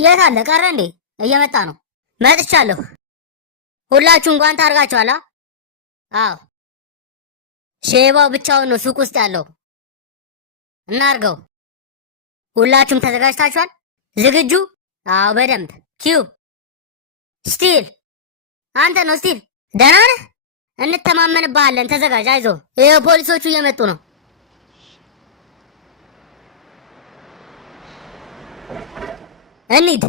የት አለ? ቀረ እንዴ? እየመጣ ነው። መጥቻለሁ። ሁላችሁም ጓንት አድርጋችኋል? አዎ። ሼባው ብቻውን ነው ሱቅ ውስጥ ያለው። እናርገው። ሁላችሁም ተዘጋጅታችኋል? ዝግጁ? አዎ፣ በደንብ ኪው። ስቲል፣ አንተ ነው ስቲል። ደህና ነህ? እንተማመንብሃለን። ተዘጋጅ፣ አይዞ። ይኸው ፖሊሶቹ እየመጡ ነው። እንሂድ።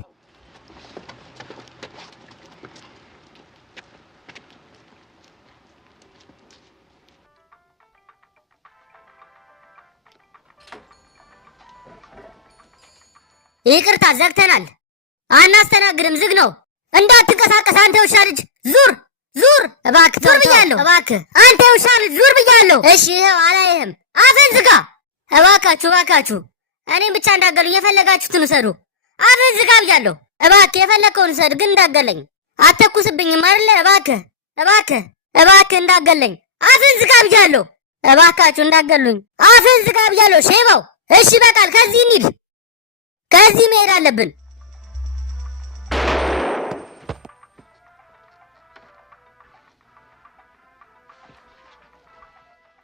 ይቅርታ፣ ዘግተናል። አናስተናግድም፣ ዝግ ነው። እንዳትንቀሳቀስ አንተ ውሻ ልጅ። ዙር ዙር፣ እባክህ ዙር ብያለሁ። እባክህ አንተ ውሻ ልጅ ዙር ብያለሁ። እሺ፣ ይኸው አላየህም። አፍን ዝጋ። እባካችሁ እባካችሁ፣ እኔም ብቻ እንዳገሉኝ። የፈለጋችሁትን ውሰዱ። አፍን ዝጋ ብያለሁ። እባክህ የፈለከውን ውሰድ፣ ግን እንዳገለኝ። አተኩስብኝም አይደለ? እባክህ እባክህ እባክህ እንዳገለኝ። አፍን ዝጋ ብያለሁ። እባካችሁ እንዳገሉኝ። አፍን ዝጋ ብያለሁ። ሼባው፣ እሺ በቃል። ከዚህ እንሂድ። ከዚህ መሄድ አለብን።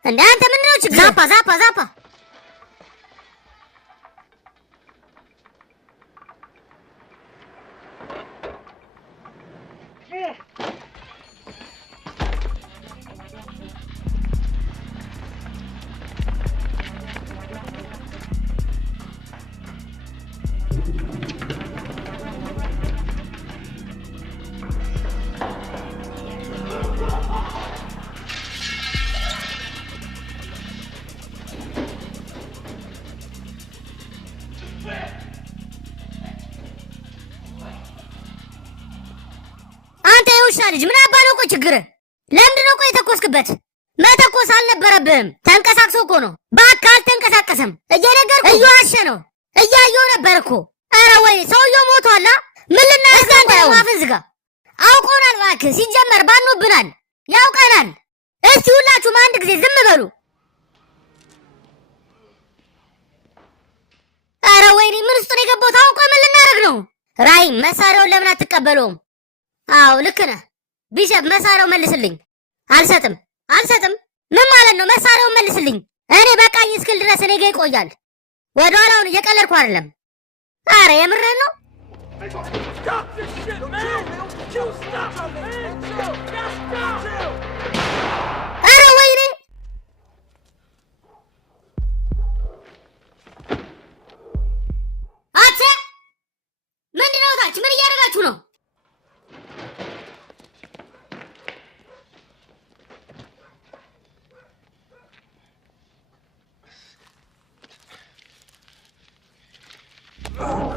እንደ አንተ ምንድን ነው ችግር? ዛፓ ዛፓ ዛፓ። ውሻ ልጅ ምን አባ ነው? ቆይ ችግር ለምንድን ነው? ቆይ የተኮስክበት? መተኮስ አልነበረብህም። ተንቀሳቅሶ እኮ ነው። እባክህ አልተንቀሳቀሰም። እየነገርኩህ እየዋሸ ነው። እያየሁ ነበር እኮ። ኧረ ወይ ሰውየው ሞቷል። ምን ልናደርግ ነው? አፍን ዝጋ። አውቆናል። እባክህ ሲጀመር ባኖብናል። ያውቀናል። እስቲ ሁላችሁም አንድ ጊዜ ዝም በሉ። ኧረ ወይኔ ምን ውስጥ ነው የገባሁት? አሁን ቆይ ምን ልናደርግ ነው? ራሂም መሳሪያውን ለምን አትቀበለውም? አዎ ልክ ነህ ቢሸፕ። መሳሪያው መልስልኝ። አልሰጥም አልሰጥም። ምን ማለት ነው? መሳሪያውን መልስልኝ። እኔ በቃኝ እስክል ድረስ እኔ ጋ ይቆያል። ወደ ኋላውን እየቀለድኩ አይደለም። አረ የምርህን ነው? አረ ወይኔ! አቼ ምንድን ነው? ታች ምን እያደረጋችሁ ነው? Oh!